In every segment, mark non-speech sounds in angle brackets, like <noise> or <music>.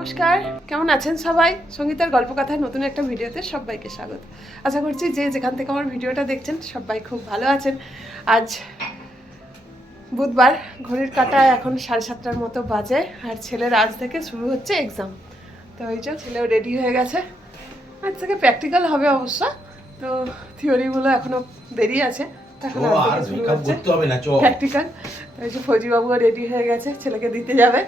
নমস্কার কেমন আছেন সবাই? সঙ্গীতার গল্প কথার নতুন একটা ভিডিওতে সবাইকে স্বাগত। আশা করছি যে যেখান থেকে আমার ভিডিওটা দেখছেন সবাই খুব ভালো আছেন। আজ বুধবার ঘড়ির কাটা এখন সাড়ে সাতটার মতো বাজে আর ছেলের আজ থেকে শুরু হচ্ছে এক্সাম তো ওই যে ছেলেও রেডি হয়ে গেছে। আজ থেকে প্র্যাকটিক্যাল হবে অবশ্য তো থিওরিগুলো এখনও দেরি আছে। প্র্যাকটিক্যাল তো এই যে ফৌজিবাবুও রেডি হয়ে গেছে ছেলেকে দিতে যাবে।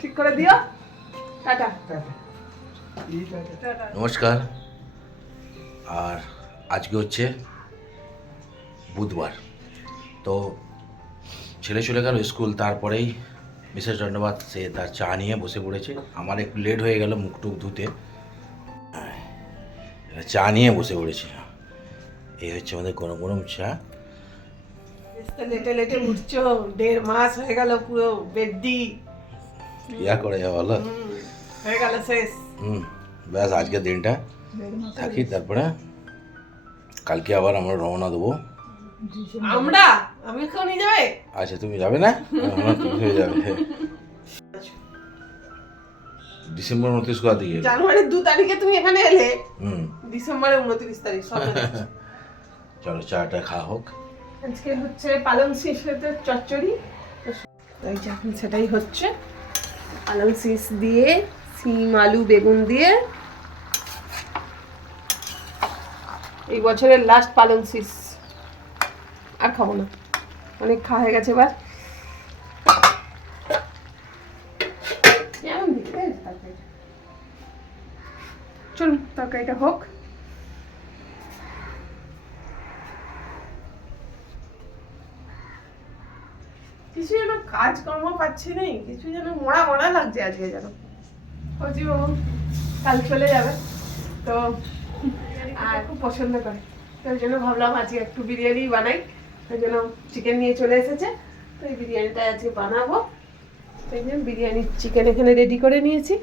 ঠিক করে দিও। টাটা। নমস্কার। আর আজকে হচ্ছে বুধবার। তো ছেলে চলে গেল স্কুল তারপরেই মিসেস ধন্যবাদ সে তার চা নিয়ে বসে পড়েছে। আমার একটু লেট হয়ে গেল মুখ টুক ধুতে। চা নিয়ে বসে পড়েছে। এই হচ্ছে আমাদের গরম গরম চা। লেটে লেটে উঠছো দেড় মাস হয়ে গেল পুরো বেডি। ইয়া করে হয়ে গেল শেষ। হুম ব্যাস আজকের দিনটা। থাকি তারপরে কালকে আবার আমরা রওনা দেবো। আমরা? আমি কেউ নিয়ে যাবে? আচ্ছা তুমি যাবে না? আমার তুমি হয়ে যাবে। ডিসেম্বর উনত্রিশ কোথা দিকে জানুয়ারির দু তারিখে তুমি এখানে এলে। হুম। ডিসেম্বরের উনত্রিশ তারিখ <laughs> চলো চাটা খাওয়া হোক। আজকে হচ্ছে পালং শীষের চচ্চড়ি। তো এই এখন সেটাই হচ্ছে। পালং শীষ দিয়ে সিম আলু বেগুন দিয়ে। এই বছরের লাস্ট পালং শীষ আর খাব না। অনেক খাওয়া হয়ে গেছে এবার? চলুন তরকারিটা হোক কিছু যেন কাজকর্ম পাচ্ছি নেই কিছু যেন মোড়া মোড়া লাগছে আজকে যেন। বলছি বাবু, কাল চলে যাবে, তো আর খুব পছন্দ করে। তো ওই জন্য ভাবলাম আজকে একটু বিরিয়ানি বানাই ওই জন্য চিকেন নিয়ে চলে এসেছে, তো এই বিরিয়ানিটা আজকে বানাবো। তো এই জন্য বিরিয়ানির চিকেন এখানে রেডি করে নিয়েছি।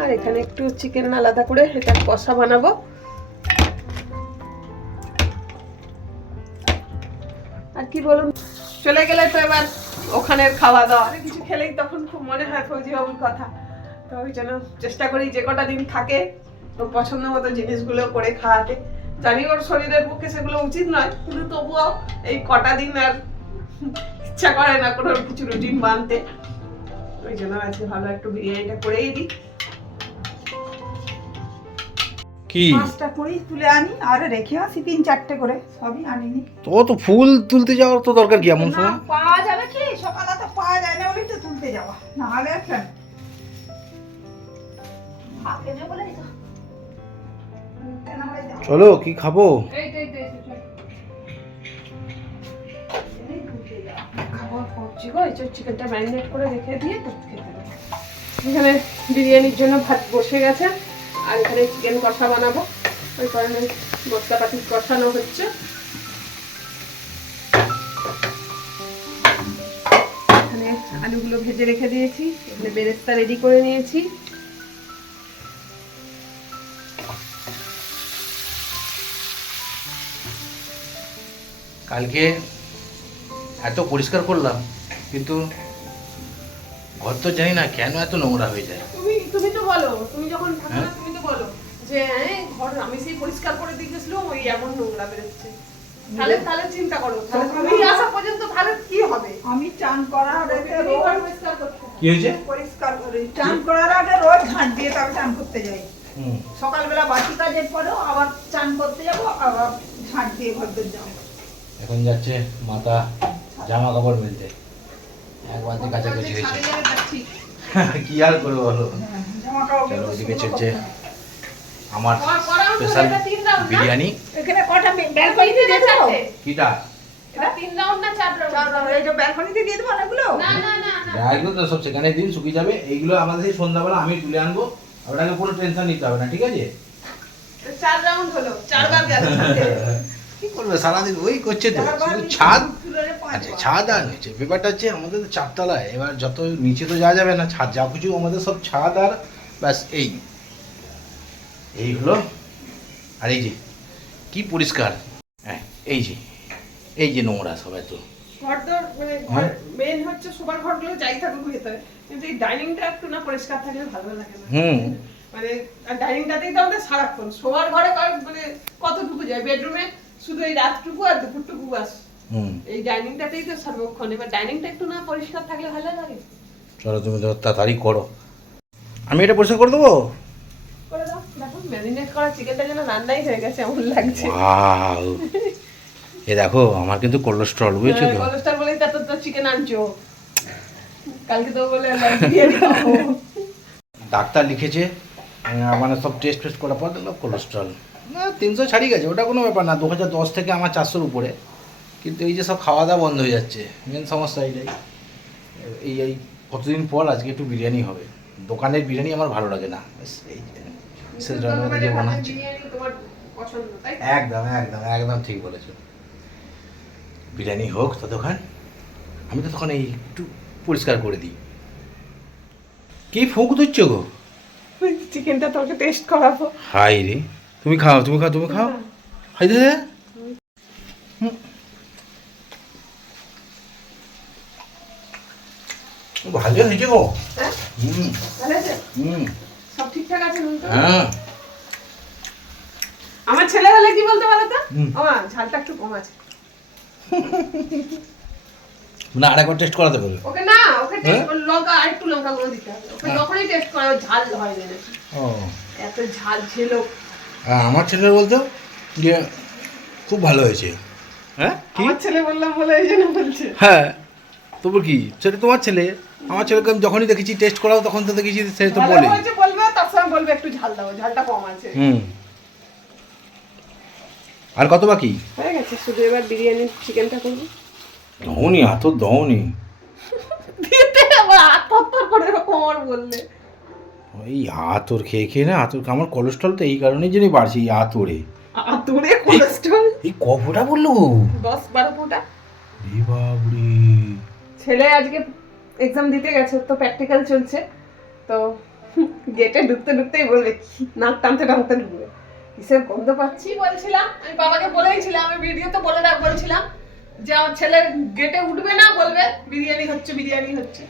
আর এখানে একটু চিকেন আলাদা করে এটা কষা বানাবো। কি বলুন? চলে গেলে তো এবার ওখানের খাওয়া দাওয়া। অনেক কিছু খেলেই তখন খুব মনে হয় ফৌজি বাবুর কথা। তো ওই জন্য চেষ্টা করি যে কটা দিন থাকে ওর পছন্দ মতো জিনিসগুলো করে খাওয়াতে। জানি ওর শরীরের পক্ষে সেগুলো উচিত নয়, কিন্তু তবুও এই কটা দিন আর ইচ্ছা করে না কোনো কিছু রুটিন বানতে। ওই জন্য আজকে ভালো একটু বিরিয়ানিটা করেই দিই। কি? পাঁচটা করেই তুলে আনি আর রেখে আসি তিন চারটে করে সবই আনিনি। তো তো ফুল তুলতে যাওয়ার তো দরকার কি এমন সময়? পাওয়া যাবে কি? সকালে তো পাওয়া যায় না বলেই তো তুলতে যাওয়া। না হলে কেন হয়ে চলো কি খাব? চিকেনটা ম্যারিনেট করে রেখে দিয়ে এখানে বিরিয়ানির জন্য ভাত বসে গেছে। আর এখানে চিকেন কষা বানাবো। ওই কারণে মশলাপাতি কষানো হচ্ছে। এখানে আলুগুলো ভেজে রেখে দিয়েছি। এখানে বেরেস্তা রেডি করে নিয়েছি। কালকে এত পরিষ্কার করলাম কিন্তু ঘর তো জানি না কেন এত নোংরা হয়ে যায়। তুমি তুমি তো বলো তুমি যখন থাকো না হ্যাঁ? তুমি তো বলো যে হ্যাঁ ঘর আমি সেই পরিষ্কার করে দিয়ে গেছিলাম ওই এমন নোংরা বেরোচ্ছে। তাহলে তাহলে চিন্তা করো তাহলে তুমি আসা পর্যন্ত তাহলে কি হবে? আমি চান করার আগে তুমি ঘর রোজ পরিষ্কার করতে কি হয়েছে? পরিষ্কার করি চান করার আগে রোজ ঝাঁট দিয়ে তবে চান করতে যাই। সকালবেলা বাসি কাজের পরেও আবার চান করতে যাব আবার ঝাঁট দিয়ে ঘরদের যাব। এখন যাচ্ছে মাথা জামা কাপড় মেলতে এক বালতি কাছাকাছি হয়েছে। <laughs> কি আর করব বলো? হ্যাঁ, জামা কাপড় চলো ওদিকে চলছে। আমার স্পেশাল? বিরিয়ানি। এখানে কটা ব্যালকনিতে দিয়ে দেবো? কিটা? এটা তিন round না চার round? এই যে ব্যালকনিতে দিয়ে দেবো অনেকগুলো? না, না, না, না। তো সব সেখানে দিন শুকিয়ে যাবে। এইগুলো আমাদের সন্ধ্যাবেলা আমি তুলে আনব। ওটাকে কোনো টেনশন নিতে হবে না ঠিক আছে? চার round হলো, চারবার গেল ছাদে। কি করবে? সারাদিন ওই করছে তো। শুধু ছাদ? আচ্ছা ছাদ আর নিচে। ব্যাপারটা হচ্ছে আমাদের তো চারতলায়। এবার যত নিচে তো যাওয়া যাবে না ছাদ যা কিছু আমাদের সব ছাদ আর ব্যাস এই। এই হলো আর এই যে কি পরিষ্কার? হ্যাঁ এই যে এই যে নোংরা সব এত। ঘরদোর মানে হচ্ছে শোবার ঘরগুলো যাই থাকুক ভেতরে কিন্তু এই ডাইনিংটা একটু না পরিষ্কার থাকলে ভালো লাগে না। হুম। মানে ডাইনিংটাতেই তো আমাদের সারাক্ষণ শোবার ঘরে মানে কতটুকু যায়? বেডরুমে শুধু এই রাতটুকু আর দুপুরটুকু বাস। হুম। এই ডাইনিংটাতেই তো সর্বক্ষণ এবার ডাইনিংটা একটু না পরিষ্কার থাকলে ভালো লাগে? চলো তুমি তাড়াতাড়ি করো। আমি এটা পরিষ্কার করে দেবো? ম্যারিনেট করা চিকেনটা যেন রান্নাই হয়ে গেছে এমন লাগছে। ওয়াও। এ দেখো আমার কিন্তু কোলেস্ট্রল বুঝেছ তো? কোলেস্ট্রল বলেই তো তো চিকেন আনছো। কালকে তো বলে ডাক্তার লিখেছে মানে সব টেস্ট ফেস্ট করার পর দেখলাম কোলেস্ট্রল। না তিনশো ছাড়িয়ে গেছে ওটা কোনো ব্যাপার না দু হাজার দশ থেকে আমার চারশোর উপরে। কিন্তু এই যে সব খাওয়া দাওয়া বন্ধ হয়ে যাচ্ছে মেন সমস্যা এইটাই। এই এই কতদিন পর আজকে একটু বিরিয়ানি হবে? দোকানের বিরিয়ানি আমার ভালো লাগে না। এই যে তো? একদম একদম একদম ঠিক বলেছ। বিরিয়ানি হোক তো দোকান আমি তো তখন এই একটু পরিষ্কার করে দিই। কি ফুঁক দিচ্ছ গো? চিকেনটা তোমাকে টেস্ট করাবো। হাই রে তুমি খাও তুমি খাও তুমি খাও। হাই দে হুম। ভালো হয়েছে গো। হ্যাঁ? হুম। হুম। হ্যাঁ। আমার ছেলে হলে কি বলতে পারো তো? আমার ঝালটা একটু কম আছে। না আরেকবার টেস্ট করাতে বলবে ওকে না ওকে হ্যাঁ? টেস্ট লঙ্কা আর একটু লঙ্কা গুঁড়ো দিতে হবে। ওকে হ্যাঁ। যখনই টেস্ট করে ঝাল হয় না ও। এত ঝাল ছিল। আমার ছেলের বলতো যে খুব ভালো হয়েছে। হ্যাঁ? আমার ছেলে বললাম বলে এই জন্য বলছে। হ্যাঁ। তবু কি? সেটা তোমার ছেলে। আমার ছেলেকে আমি যখনই দেখেছি টেস্ট করাও তখন তো দেখেছি সে তো বলে বলবে বলবে একটু ঝাল দাও ঝালটা কম আছে। হুম। আর কত বাকি? হয়ে গেছে শুধু এবার বিরিয়ানি চিকেনটা করব। দৌনি এত দৌনি দিতে আবার আত্মহত্যা করে এরকম আমার বললে। এই আতর খেয়ে খেয়ে না আতর আমার কোলেস্ট্রল তো এই কারণেই জন্যই বাড়ছে এই আতরে। আতুরে কোলেস্ট্রল এই কফটা বলল? দশ বারো ফুটা। রে বাবরে ছেলে আজকে এক্সাম দিতে গেছে তো প্র্যাকটিক্যাল চলছে তো গেটে ঢুকতে ঢুকতেই বলবে নাক টানতে টানতে ঢুকবে। কিসের গন্ধ পাচ্ছি। বলছিলাম? আমি বাবাকে বলেইছিলাম আমি ভিডিওতে বলে রাখ বলছিলাম যে আমার ছেলে গেটে উঠবে না বলবে বিরিয়ানি হচ্ছে বিরিয়ানি হচ্ছে।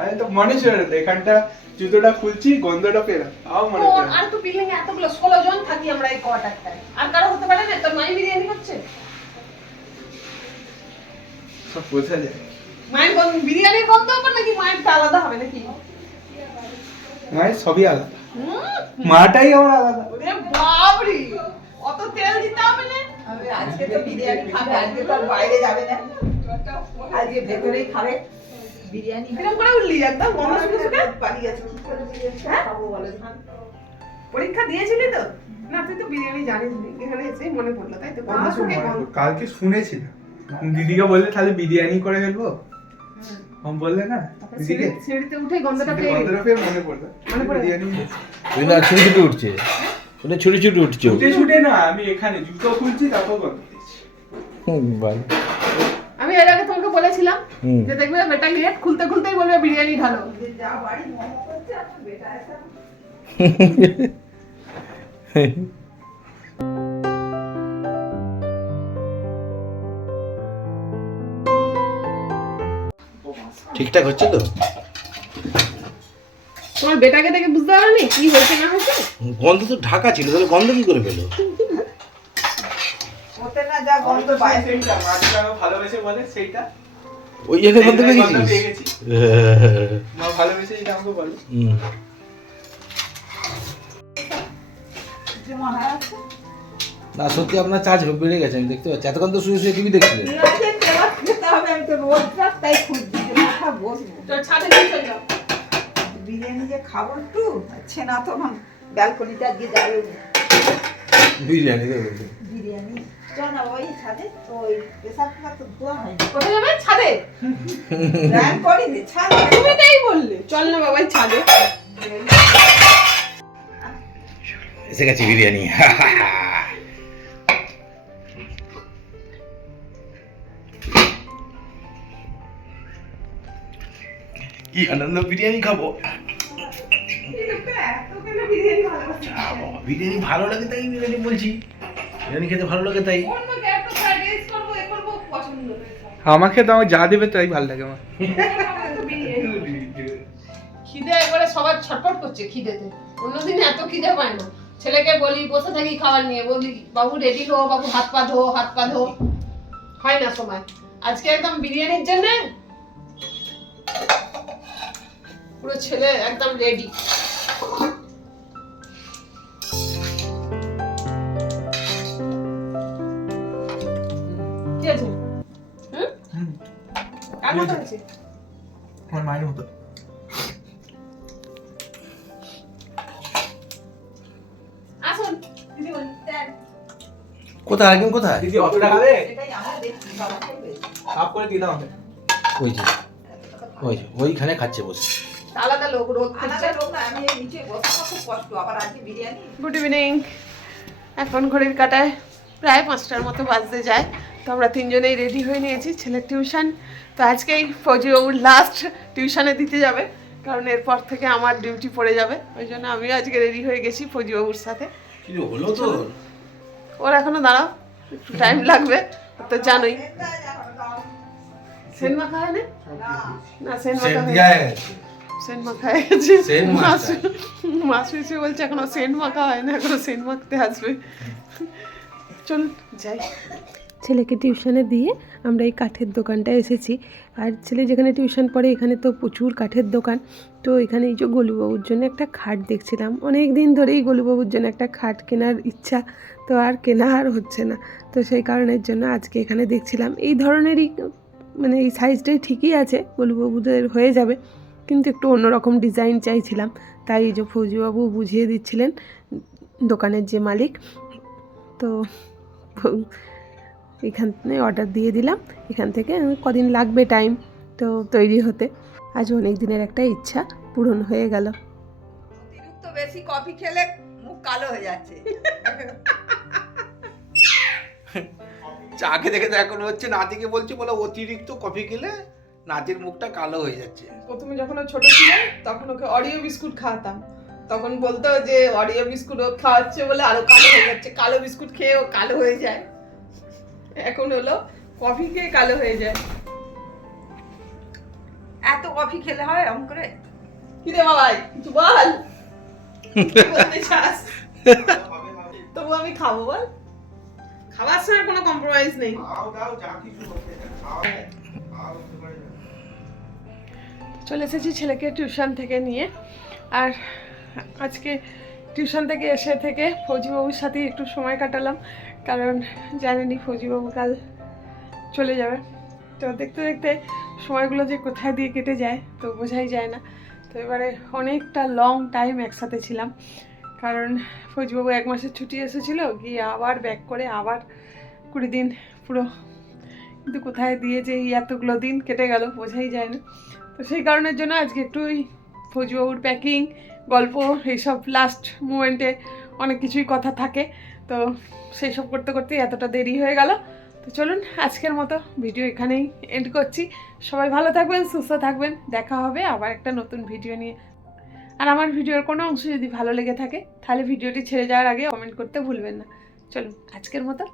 আমি তো মনে ছিল এখানটা জুতোটা খুলছি গন্ধটা পেলাম তাও মনে তো ছিল আর তো বিল্ডিং এ এতগুলো ষোলো জন থাকি আমরা এই কোয়ার্টারটায়। আর কারও হতে পারে না তোর মাই বিরিয়ানি হচ্ছে? সব বোঝা যায়। মায়ের বিরিয়ানির গন্ধ হবে নাকি মায়েরটা আলাদা হবে নাকি? মায়ের সবই আলাদা। মাটাই আমার আলাদা। ওরে বাবরি অত তেল দিতে হবে না? আমি আজকে তো বিরিয়ানি খাবে আজকে তো আর বাইরে যাবে না। আজকে ভেতরেই খাবে। বিরিয়ানি করে উঠলি একদম গন্ধ শুকে শুকে পালিয়ে গেছে। কি করে বিরিয়ানি হ্যাঁ? খাব বলে পরীক্ষা দিয়েছিলি তো? না তুই তো বিরিয়ানি জানিস নি এখানে এসেই মনে পড়ল তাই তো? কালকে শুনেছিলাম। দিদিকে বললে তাহলে বিরিয়ানি করে ফেলব? আমি বললে না? সিঁড়িতে উঠে গন্ধটা পেয়ে গন্ধটা পেয়ে মনে পড়ল। মনে পড়ে? বিরিয়ানি তুই না ছুটি ছুটি উঠছে। ওটা ছুটি ছুটি উঠছে। ছুটে ছুটে না আমি এখানে জুতো খুলছি তারপর গন্ধ হুম, ভাই আমি এর আগে তোমাকে বলেছিলাম যে দেখবে বেটা গেট খুলতে খুলতেই বলবে বিরিয়ানি ঢালো। যা বাড়ি মনে করছে আমার বেটা একটা <laughs> ঠিকঠাক হচ্ছে তো? তোমার বেটাকে দেখে বুঝতে পারোনি? কি হয়েছে না হয়েছে? গন্ধ তো ঢাকা ছিল তাহলে গন্ধ কি করে পেল? না যা গন্ধ বাইরে সেইটা মাকে আমি ভালোবেসে বলে সেইটা। ওই জন্য গন্ধ পেয়ে গন্ধ গেছিস <laughs> মা ভালোবেসে এটা আমাকে বলে। হুম। না সত্যি আপনার চার্জ বেড়ে গেছে আমি দেখতে পাচ্ছি। এতক্ষণ তো শুয়ে শুয়ে টিভি দেখছিলেন। রাতে তেলা খেতে হবে আমি তো রোজ রাত তাই খুঁজছি। যে বসবো। তো ছাদে নিয়ে যাও। বিরিয়ানি যে খাব একটু আচ্ছা না তো আমার ব্যালকনিতে আজকে যাবে বিরিয়ানি দেবো। বিরিয়ানি। চল না ওই ছাদে তো ওই প্রেসার কুকার তো ধোয়া হয়নি। কোথায় যাবে? ছাদে? রান করিনি ছাদে তুমি তাই বললে। চল না বাবাই ছাদে। এসে গেছি বিরিয়ানি। <laughs> কি আনন্দ বিরিয়ানি খাব? বিরিয়ানি ভালো লাগে তাই বিরিয়ানি বলছি। বিরিয়ানি খেতে ভালো লাগে তাই। আমাকে তো আমার যা দেবে তাই ভালো লাগে আমার। খিদে একবারে সবার ছটফট করছে খিদেতে। অন্যদিন এত খিদে পায় না। ছেলেকে বলি বসে থাকি খাবার নিয়ে। বলি বাবু রেডি হো বাবু হাত পা ধো হাত পা ধো। হয় না সময়। আজকে একদম বিরিয়ানির জন্য পুরো ছেলে একদম রেডি আমার মায়ের মতো। কোথায়? দিদি হাফ করে দিয়ে দাও ওই যে ওই যে ওইখানে খাচ্ছে বসে। আলাদা লোক রোদ আলাদা লোক না আমি এই নিচে বসে খুব কষ্ট আবার আজকে বিরিয়ানি। গুড ইভিনিং এখন ঘড়ির কাটায় প্রায় পাঁচটার মতো বাজতে যায়। তো আমরা তিনজনেই রেডি হয়ে নিয়েছি ছেলের টিউশন তো আজকেই ফৌজিবাবুর লাস্ট টিউশনে দিতে যাবে কারণ এরপর থেকে আমার ডিউটি পড়ে যাবে। ওই জন্য আমিও আজকে রেডি হয়ে গেছি ফৌজিবাবুর সাথে। কি হলো তো ওর এখনও দাঁড়াও একটু টাইম লাগবে। তো জানোই। সেন মাখা হয় না না সেন মাখা হয়। সেন্ট মাখা হয়ে গেছে। মাসু মাসু এসে বলছে এখনও সেন্ট মাখা হয় না এখনও সেন্ট মাখতে আসবে। চলুন যাই। ছেলেকে টিউশনে দিয়ে আমরা এই কাঠের দোকানটায় এসেছি। আর ছেলে যেখানে টিউশন পড়ে এখানে তো প্রচুর কাঠের দোকান। তো এখানে এই যে গোলুবাবুর জন্য একটা খাট দেখছিলাম। অনেক দিন ধরেই গোলুবাবুর জন্য একটা খাট কেনার ইচ্ছা তো আর কেনা আর হচ্ছে না। তো সেই কারণের জন্য আজকে এখানে দেখছিলাম। এই ধরনেরই মানে এই সাইজটাই ঠিকই আছে গোলুবাবুদের হয়ে যাবে। কিন্তু একটু অন্যরকম ডিজাইন চাইছিলাম। তাই এই যে ফৌজিবাবু বুঝিয়ে দিচ্ছিলেন দোকানের যে মালিক। তো এখানে অর্ডার দিয়ে দিলাম। এখান থেকে কদিন লাগবে টাইম তো তৈরি হতে। আজ অনেক দিনের একটা ইচ্ছা পূরণ হয়ে গেল। অতিরিক্ত বেশি কফি খেলে মুখ কালো হয়ে যাচ্ছে। চাকে দেখে তো এখন হচ্ছে নাতিকে বলছি বলে অতিরিক্ত কফি খেলে নাতির মুখটা কালো হয়ে যাচ্ছে। প্রথমে যখন ও ছোট ছিল তখন ওকে অরিও বিস্কুট খাওয়াতাম। তখন বলতো যে অরিও বিস্কুট ও খাওয়াচ্ছে বলে আরও কালো হয়ে যাচ্ছে। কালো বিস্কুট খেয়ে ও কালো হয়ে যায়। এখন হলো কফি খেয়ে কালো হয়ে যায়। এত কফি খেলে হয় এমন করে? কি রে বাবাই কিছু বল। তবু আমি খাব বল। খাবার সময় কোনো কম্প্রোমাইজ নেই। খাও দাও যা কিছু চলে এসেছি ছেলেকে টিউশন থেকে নিয়ে। আর আজকে টিউশন থেকে এসে থেকে ফৌজিবাবুর সাথে একটু সময় কাটালাম, কারণ জানেনি ফৌজিবাবু কাল চলে যাবে। তো দেখতে দেখতে সময়গুলো যে কোথায় দিয়ে কেটে যায়, তো বোঝাই যায় না। তো এবারে অনেকটা লং টাইম একসাথে ছিলাম, কারণ ফৌজিবাবু এক মাসের ছুটি এসেছিল, গিয়ে আবার ব্যাক করে আবার কুড়ি দিন পুরো কিন্তু কোথায় দিয়ে যে এই এতগুলো দিন কেটে গেল বোঝাই যায় না তো সেই কারণের জন্য আজকে একটু ওই ফৌজিবাবুর প্যাকিং গল্প, এইসব লাস্ট মুমেন্টে অনেক কিছুই কথা থাকে। তো সেই সব করতে করতে এতটা দেরি হয়ে গেল। তো চলুন আজকের মতো ভিডিও এখানেই এন্ড করছি। সবাই ভালো থাকবেন, সুস্থ থাকবেন। দেখা হবে আবার একটা নতুন ভিডিও নিয়ে। আর আমার ভিডিওর কোনো অংশ যদি ভালো লেগে থাকে, তাহলে ভিডিওটি ছেড়ে যাওয়ার আগে কমেন্ট করতে ভুলবেন না। চলুন আজকের মতো